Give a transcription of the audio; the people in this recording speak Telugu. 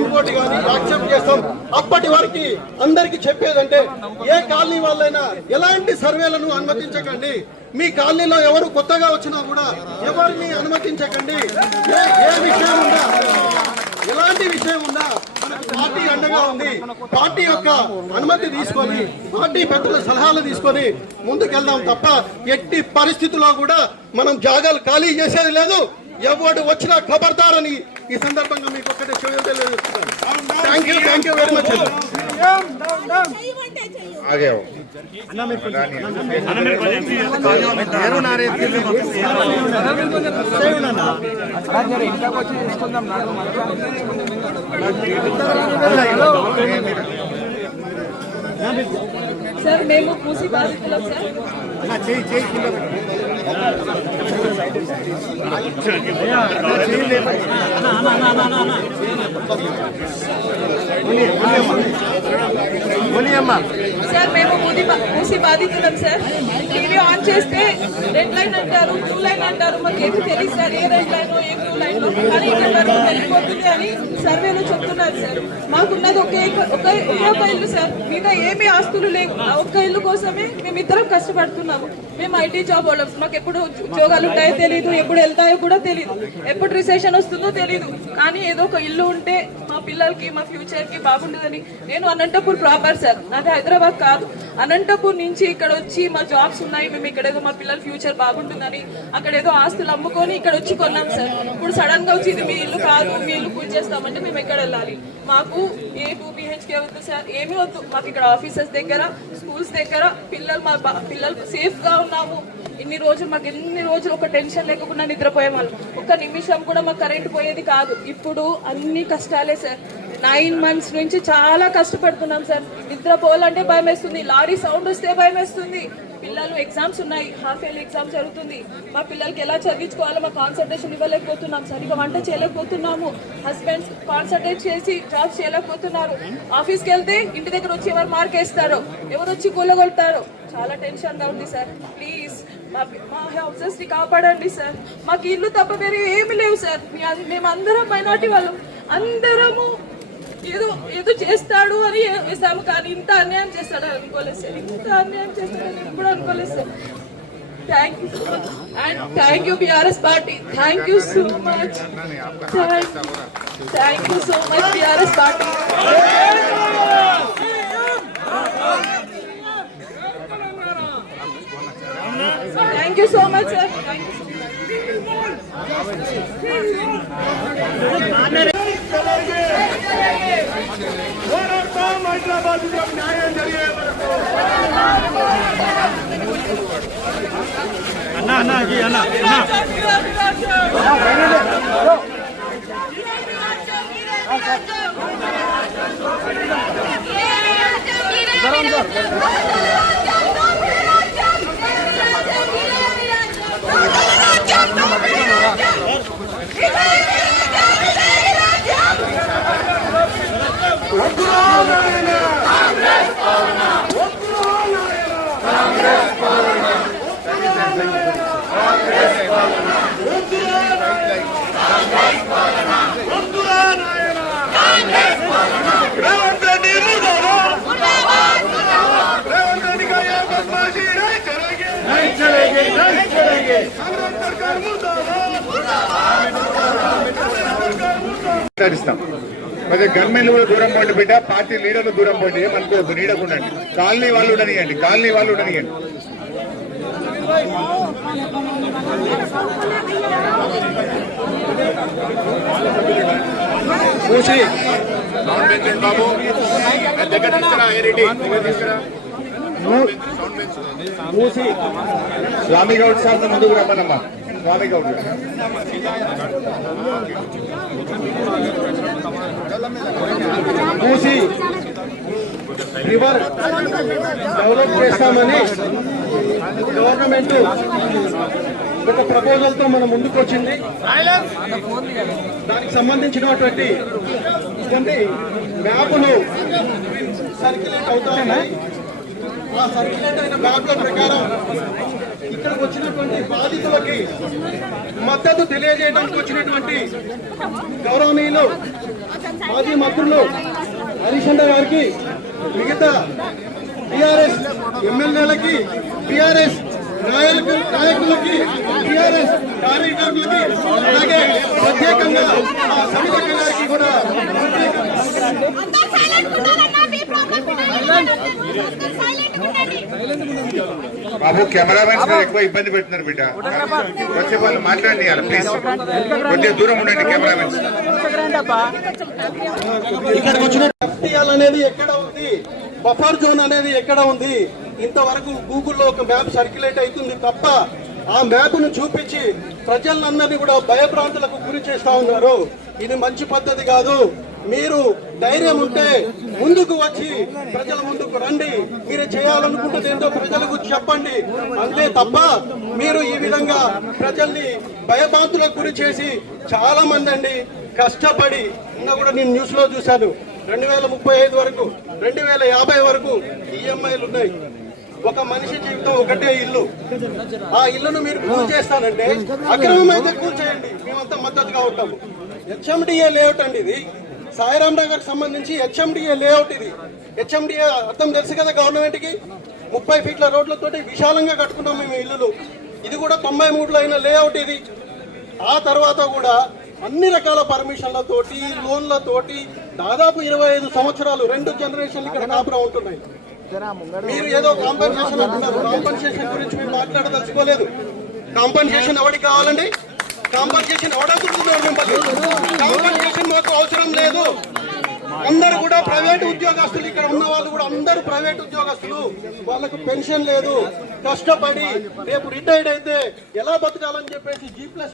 ఇంకోటి కానీ యాక్సెప్ట్ చేస్తాం. అప్పటి వరకు అందరికి చెప్పేదంటే ఏ కాలనీ వాళ్ళైనా ఎలాంటి సర్వేలను అనుమతించకండి. మీ కాలనీలో ఎవరు కొత్తగా వచ్చినా కూడా ఎవరిని అనుమతించకండి. ఏ విషయం ఉన్నా ఎలాంటి విషయం ఉన్నా మనకు పార్టీ అండగా ఉంది. పార్టీ యొక్క అనుమతి తీసుకొని పార్టీ పెద్దల సలహాలు తీసుకొని ముందుకెళ్దాం తప్ప ఎట్టి పరిస్థితుల్లో కూడా మనం జాగాలు ఖాళీ చేసేది లేదు. ఎవడు వచ్చినా ఖబర్దారని ఈ సందర్భంగా మీకు ఒక్కటే చెవులు తెలియజేస్తున్నాను thank you thank you very much ఆగావు. Sir మేము మూసి బాధితులం సార్. సార్ మేము మూది బా- మూసి బాధితులం సార్. టీవీ ఆన్ చేస్తే రెడ్ లైన్ అంటారు బ్లూ లైన్ అంటారు మాకు ఏమి తెలియదు సార్ ఏ రెడ్ లైన్ ఏ బ్లూ లైన్ కానీ ఇక్కడ వరకు వెళ్ళిపోతుంది అని సర్వేలో చెప్తున్నారు సార్. మాకున్నది ఒకే ఒక ఒక ఇల్లు సార్. మీద ఏమీ ఆస్తులు లేవు. ఆ ఒక్క ఇల్లు కోసమే మేము ఇద్దరం కష్టపడుతున్నాము. మేము ఐటీ జాబ్ వాళ్ళం. మాకు ఎప్పుడు ఉద్యోగాలు ఉంటాయో తెలియదు ఎప్పుడు వెళ్తాయో కూడా తెలియదు ఎప్పుడు రిసెషన్ వస్తుందో తెలియదు కానీ ఏదో ఒక ఇల్లు ఉంటే పిల్లలకి మా ఫ్యూచర్కి బాగుంటుందని నేను అనంతపూర్ ప్రాపర్ సార్ నాది హైదరాబాద్ కాదు. అనంతపూర్ నుంచి ఇక్కడ వచ్చి మా జాబ్స్ ఉన్నాయి. మేము ఇక్కడ ఏదో మా పిల్లల ఫ్యూచర్ బాగుంటుందని అక్కడ ఏదో ఆస్తులు అమ్ముకొని ఇక్కడ వచ్చి కొన్నాం సార్ ఇప్పుడు సడన్గా వచ్చి ఇది మీ ఇల్లు కాదు మీ ఇల్లు పూజ చేస్తామంటే మేము ఎక్కడ వెళ్ళాలి? మాకు ఏ టూ బిహెచ్కే వద్దు సార్ ఏమీ వద్దు. మాకు ఇక్కడ ఆఫీసెస్ దగ్గర స్కూల్స్ దగ్గర పిల్లలు మా బా- పిల్లలు సేఫ్గా ఉన్నాము. ఇన్ని రోజులు మాకు ఎన్ని రోజులు ఒక టెన్షన్ లేకుండా నిద్రపోయేవాళ్ళం. ఒక్క నిమిషం కూడా మాకు కరెంట్ పోయేది కాదు. ఇప్పుడు అన్ని కష్టాలే సార్. నైన్ మంత్స్ నుంచి చాలా కష్టపడుతున్నాం సార్. నిద్రపోవాలంటే భయం వేస్తుంది లారీ సౌండ్ వస్తే భయం వేస్తుంది పిల్లలు ఎగ్జామ్స్ ఉన్నాయి. హాఫ్ ఇయర్లీ ఎగ్జామ్ జరుగుతుంది. మా పిల్లలకి ఎలా చదివించుకోవాలో మా కాన్సన్ట్రేషన్ ఇవ్వలేకపోతున్నాం. సరిగా వంట చేయలేకపోతున్నాము. హస్బెండ్స్ కాన్సన్ట్రేట్ చేసి జాబ్స్ చేయలేకపోతున్నారు. ఆఫీస్కి వెళ్తే ఇంటి దగ్గర వచ్చి ఎవరు మార్క్ వేస్తారు ఎవరు వచ్చి కూలగొడతారు? చాలా టెన్షన్గా ఉంది సార్. ప్లీజ్ మా హౌసెస్ని ని కాపాడండి సార్. మాకు ఇల్లు తప్ప వేరే ఏమి లేవు సార్. మేమందరం మేము అందరం మైనార్టీ వాళ్ళం. అందరము ఏదో ఏదో చేస్తాడు అని వేసాము కానీ ఇంత అన్యాయం చేస్తాడు అనుకోలేదు సార్. ఇంత అన్యాయం చేస్తాడని ఎప్పుడు అనుకోలేదు sir. Thank you and thank you BRS party thank you so much thank you so much BRS party thank you so much sir thank you అన్నా అన్నా జీ అన్నా అన్నా. Hidayet! మరి గన్మెన్లు కూడా దూరం పోండి బిడ్డ పార్టీ లీడర్లు దూరం పోండి ఏమనుకోవద్దు నీడకుండండి. కాలనీ వాళ్ళు ఉండనియండి కాలనీ వాళ్ళు ఉండనియండి. చూసి. బాబు దగ్గర తీసుకురా ఏ రెడ్డి దగ్గర తీసుకురా మూసి స్వామి గౌడ్ సార్ ముందుకు రమ్మనమ్మా. మూసి రివర్ డెవలప్ చేస్తామని గవర్నమెంట్ ఒక ప్రపోజల్తో మన ముందుకు వచ్చింది దానికి సంబంధించినటువంటి కొన్ని మ్యాపులు సర్క్యులేట్ అవుతా ఆ సర్క్యులేట్ అయిన మ్యాప్ల ప్రకారం ఇక్కడికి వచ్చినటువంటి బాధితులకి మద్దతు తెలియజేయడానికి వచ్చినటువంటి గౌరవనీయులు మాజీ మంత్రులు హరిశంకర్ గారికి మిగతా టిఆర్ఎస్ ఎమ్మెల్యేలకి టిఆర్ఎస్ నాయకులు నాయకులకి టిఆర్ఎస్ కార్యకర్తలకి అలాగే ప్రత్యేకంగా సవితక్క గారికి కూడా ప్రత్యేకంగా అందరూ సైలెంట్ ఉన్నారన్నా మీ ప్రాబ్లం అందరూ సైలెంట్ ఉండండి బాబు కెమెరామెన్స్ ఎక్కువ ఇబ్బంది పెడుతున్నారు బిడ్డ. వచ్చే వాళ్ళు మాట్లాడి ప్లీజ్ కొద్దిగా దూరం ఉండండి కెమెరామెన్స్. ఇక్కడికి వచ్చిన అనేది ఎక్కడ ఉంది? బఫర్ జోన్ అనేది ఎక్కడ ఉంది? ఇంతవరకు గూగుల్లో ఒక మ్యాప్ సర్క్యులేట్ అవుతుంది తప్ప ఆ మ్యాప్ను చూపించి ప్రజలందరినీ కూడా భయభ్రాంతులకు గురి చేస్తా ఉన్నారు. ఇది మంచి పద్ధతి కాదు. మీరు ధైర్యం ఉంటే ముందుకు వచ్చి ప్రజల ముందుకు రండి. మీరు చేయాలనుకుంటుంది ఏంటో ప్రజలకు చెప్పండి. అంతే తప్ప మీరు ఈ విధంగా ప్రజల్ని భయపాతులకు గురి చేసి చాలా మంది అండి కష్టపడి ఇంకా కూడా నేను న్యూస్లో చూశాను రెండు వేల ముప్పై ఐదు వరకు రెండు వేల యాభై వరకు ఈఎంఐలు ఉన్నాయి. ఒక మనిషి జీవితం ఒకటే ఇల్లు. ఆ ఇల్లును మీరు కూల్ చేస్తానంటే అక్రమం అయితే కూల్ చేయండి. మేమంతా మద్దతుగా ఉంటాము. హెచ్ఎండిఏ లేఅవుట్ అండి ఇది. సాయిరాం నగర్కి సంబంధించి హెచ్ఎండిఏ లేఅవుట్ ఇది. హెచ్ఎండిఏ అర్థం తెలుసు కదా గవర్నమెంట్కి? ముప్పై ఫీట్ల రోడ్లతోటి విశాలంగా కట్టుకున్నాం మేము ఇల్లులు. ఇది కూడా తొంభై మూడులో అయిన లేఅవుట్ ఇది. ఆ తర్వాత కూడా అన్ని రకాల పర్మిషన్లతోటి లోన్లతోటి దాదాపు ఇరవై ఐదు సంవత్సరాలు రెండు జనరేషన్లు ఇక్కడ కాపురం ఉంటున్నాయి. మీరు ఏదో కాంపన్సేషన్ అంటున్నారు. కాంపన్సేషన్ గురించి మీరు మాట్లాడదలుచుకోలేదు. కాంపన్సేషన్ ఎవరికి కావాలండి? కాంపన్సేషన్ ఎవడడుగుతున్నారు మిమ్మల్ని? అందరు కూడా ప్రైవేట్ ఉద్యోగస్తులు ఇక్కడ ఉన్న వాళ్ళు కూడా అందరూ ప్రైవేట్ ఉద్యోగస్తులు. వాళ్ళకు పెన్షన్ లేదు. కష్టపడి రేపు రిటైర్డ్ అయితే ఎలా బతకాలని చెప్పేసి జీ ప్లస్